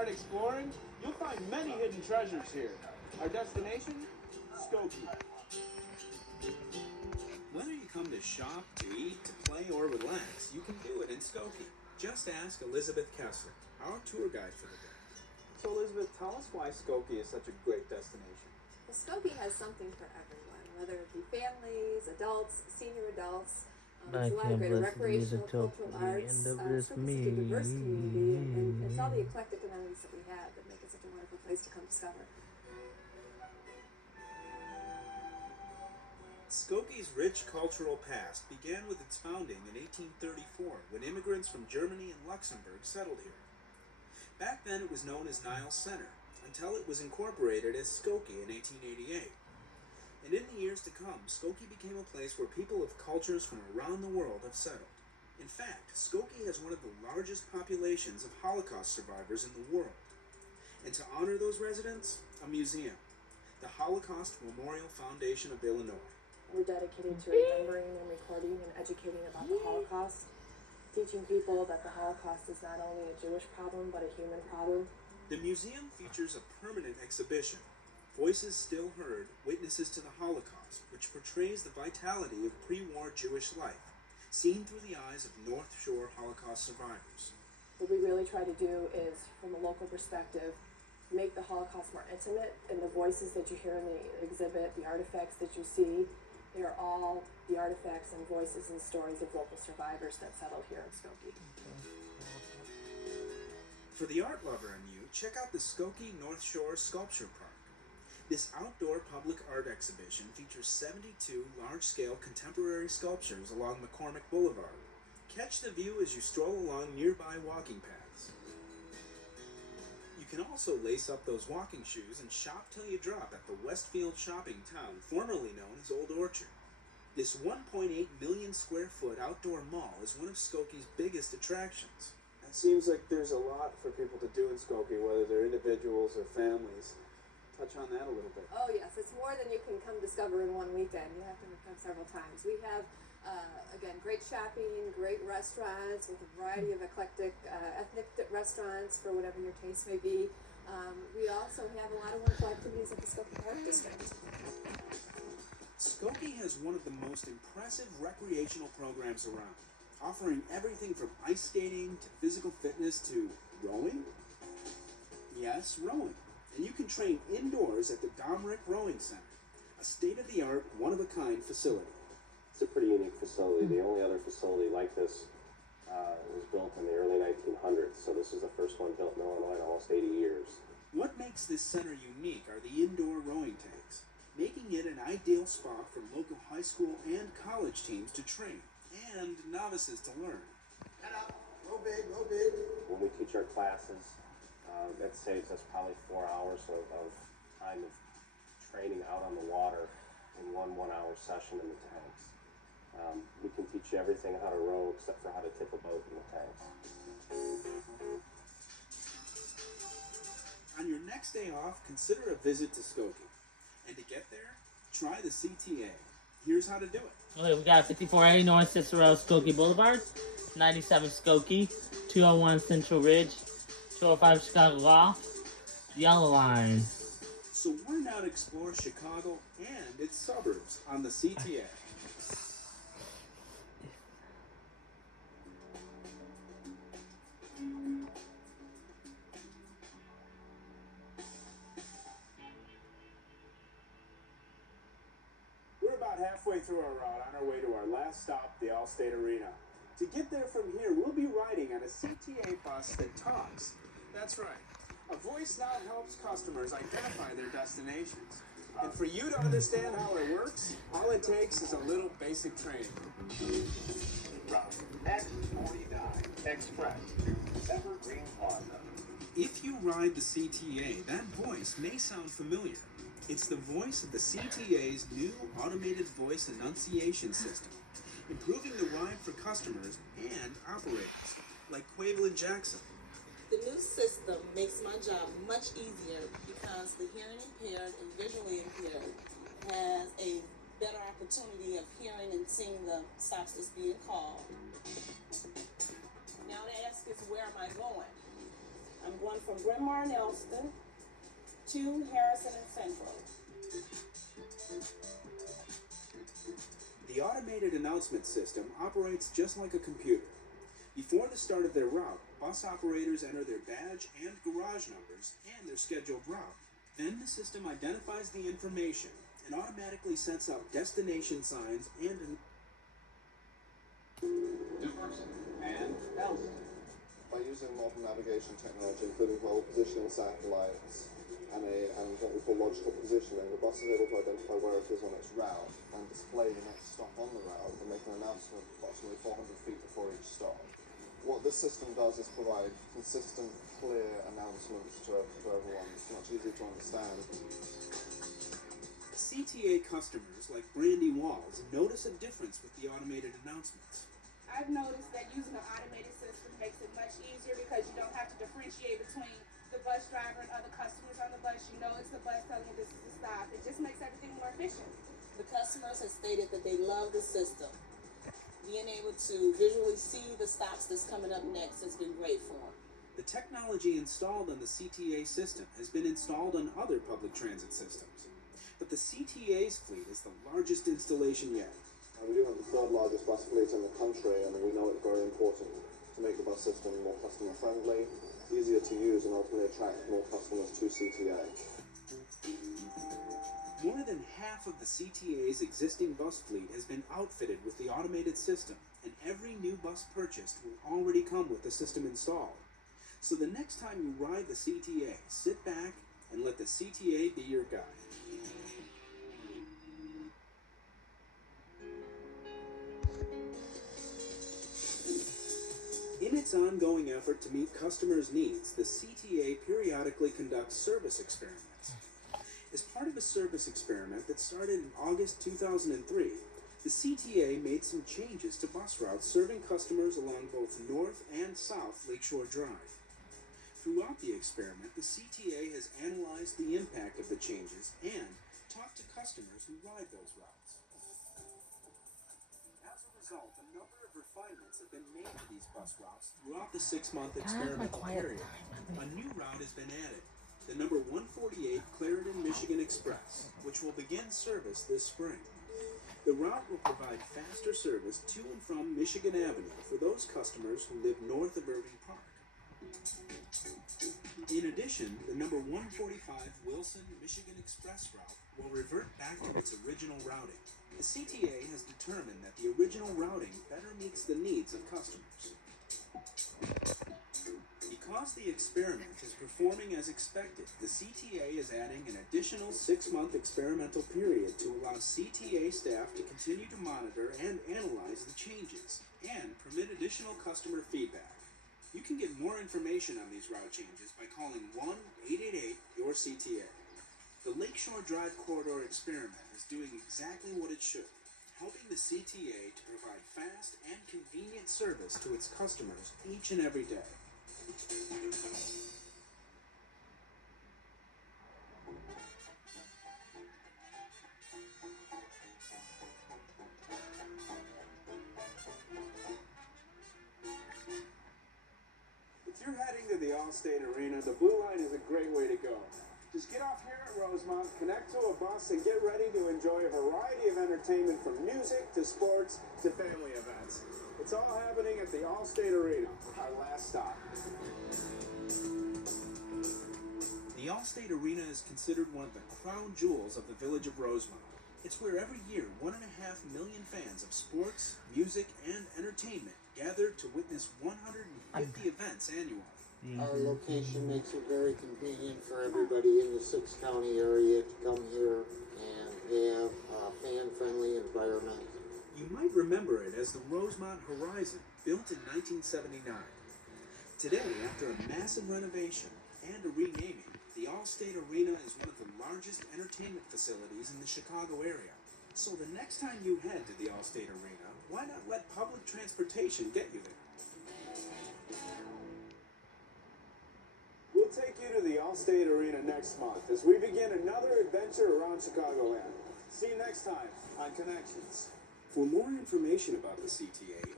Start exploring, you'll find many hidden treasures here. Our destination, Skokie. Whether you come to shop, to eat, to play, or relax, you can do it in Skokie. Just ask Elizabeth Kessler, our tour guide for the day. So Elizabeth, tell us why Skokie is such a great destination. Well, Skokie has something for everyone, whether it be families, adults, senior adults. There's a lot of great recreational, cultural arts. Skokie's such a diverse community, and it's all the eclectic amenities that we have that make it such a wonderful place to come discover. Skokie's rich cultural past began with its founding in 1834 when immigrants from Germany and Luxembourg settled here. Back then it was known as Niles Center, until it was incorporated as Skokie in 1888. And in the years to come, Skokie became a place where people of cultures from around the world have settled. In fact, Skokie has one of the largest populations of Holocaust survivors in the world. And to honor those residents, a museum, the Holocaust Memorial Foundation of Illinois. We're dedicated to remembering and recording and educating about the Holocaust, teaching people that the Holocaust is not only a Jewish problem, but a human problem. The museum features a permanent exhibition, Voices Still Heard, Witnesses to the Holocaust, which portrays the vitality of pre-war Jewish life, seen through the eyes of North Shore Holocaust survivors. What we really try to do is, from a local perspective, make the Holocaust more intimate, and the voices that you hear in the exhibit, the artifacts that you see, they are all the artifacts and voices and stories of local survivors that settled here in Skokie. For the art lover in you, check out the Skokie North Shore Sculpture Park. This outdoor public art exhibition features 72 large-scale contemporary sculptures along McCormick Boulevard. Catch the view as you stroll along nearby walking paths. You can also lace up those walking shoes and shop till you drop at the Westfield Shopping Town, formerly known as Old Orchard. This 1.8 million square foot outdoor mall is one of Skokie's biggest attractions. It seems like there's a lot for people to do in Skokie, whether they're individuals or families. Touch on that a little bit. Oh yes, it's more than you can come discover in one weekend. You have to come several times. We have, again, great shopping, great restaurants with a variety of eclectic ethnic restaurants for whatever your taste may be. We also have a lot of wonderful activities at the Skokie Park District. Skokie has one of the most impressive recreational programs around, offering everything from ice skating to physical fitness to rowing. Yes, rowing. And you can train indoors at the Domrick Rowing Center, a state-of-the-art, one-of-a-kind facility. It's a pretty unique facility. The only other facility like this was built in the early 1900s, so this is the first one built in Illinois in almost 80 years. What makes this center unique are the indoor rowing tanks, making it an ideal spot for local high school and college teams to train, and novices to learn. Head up, row big, row big. When we teach our classes, that saves us probably 4 hours of time of training out on the water in one 1-hour session in the tanks. We can teach you everything how to row except for how to tip a boat in the tanks. On your next day off, consider a visit to Skokie. And to get there, try the CTA. Here's how to do it. Okay, we got 5480 North Cicero Skokie Boulevard, 97 Skokie, 201 Central Ridge, 205 Chicago Loft, Yellow Line. So why not explore Chicago and its suburbs on the CTA? We're about halfway through our route on our way to our last stop, the Allstate Arena. To get there from here, we'll be riding on a CTA bus that talks. That's right. A voice now helps customers identify their destinations. And for you to understand how it works, all it takes is a little basic training. Route X49 Express to Evergreen Plaza. If you ride the CTA, that voice may sound familiar. It's the voice of the CTA's new automated voice enunciation system, improving the ride for customers and operators, like Quavelin Jackson. The new system makes my job much easier because the hearing impaired and visually impaired has a better opportunity of hearing and seeing the stops that's being called. Now the ask is, where am I going? I'm going from Bryn Mawr and Elston to Harrison and Central. The automated announcement system operates just like a computer. Before the start of their route, bus operators enter their badge and garage numbers and their scheduled route. Then the system identifies the information and automatically sets up destination signs and Jefferson and Elston. By using modern navigation technology, including global positioning satellites and what we call logical positioning, the bus is able to identify where it is on its route and display the next stop on the route and make an announcement approximately 400 feet before each stop. What this system does is provide consistent, clear announcements to everyone. It's much easier to understand. CTA customers like Brandy Walls notice a difference with the automated announcements. I've noticed that using an automated system makes it much easier because you don't have to differentiate between the bus driver and other customers on the bus. You know it's the bus telling you this is the stop. It just makes everything more efficient. The customers have stated that they love the system. Being able to visually see the stops that's coming up next has been great for them. The technology installed on the CTA system has been installed on other public transit systems, but the CTA's fleet is the largest installation yet. We do have the third largest bus fleet in the country, and we know it's very important to make the bus system more customer friendly, easier to use, and ultimately attract more customers to CTA. More than half of the CTA's existing bus fleet has been outfitted with the automated system, and every new bus purchased will already come with the system installed. So the next time you ride the CTA, sit back and let the CTA be your guide. In its ongoing effort to meet customers' needs, the CTA periodically conducts service experiments. As part of a service experiment that started in August 2003, the CTA made some changes to bus routes serving customers along both North and South Lakeshore Drive. Throughout the experiment, the CTA has analyzed the impact of the changes and talked to customers who ride those routes. As a result, a number of refinements have been made to these bus routes throughout the 6-month experimental period. A new route has been added, the number 148 Clarendon, Michigan Express, which will begin service this spring. The route will provide faster service to and from Michigan Avenue for those customers who live north of Irving Park. In addition, the number 145 Wilson, Michigan Express route will revert back to its original routing. The CTA has determined that the original routing better meets the needs of customers. Because the experiment is performing as expected, the CTA is adding an additional 6-month experimental period to allow CTA staff to continue to monitor and analyze the changes and permit additional customer feedback. You can get more information on these route changes by calling 1-888-YOUR-CTA. The Lakeshore Drive Corridor experiment is doing exactly what it should, helping the CTA to provide fast and convenient service to its customers each and every day. If you're heading to the Allstate Arena, the Blue Line is a great way to go. Just get off here at Rosemont, connect to a bus, and get ready to enjoy a variety of entertainment from music to sports to family events. It's all happening at the Allstate Arena, our last stop. The Allstate Arena is considered one of the crown jewels of the village of Rosemont. It's where every year 1.5 million fans of sports, music, and entertainment gather to witness 150 events annually. Our location makes it very convenient for everybody in the 6-county area to come here and have a fan-friendly environment. You might remember it as the Rosemont Horizon, built in 1979. Today, after a massive renovation and a renaming, the Allstate Arena is one of the largest entertainment facilities in the Chicago area. So the next time you head to the Allstate Arena, why not let public transportation get you there? We'll take you to the Allstate Arena next month as we begin another adventure around Chicagoland. See you next time on Connections. For more information about the CTA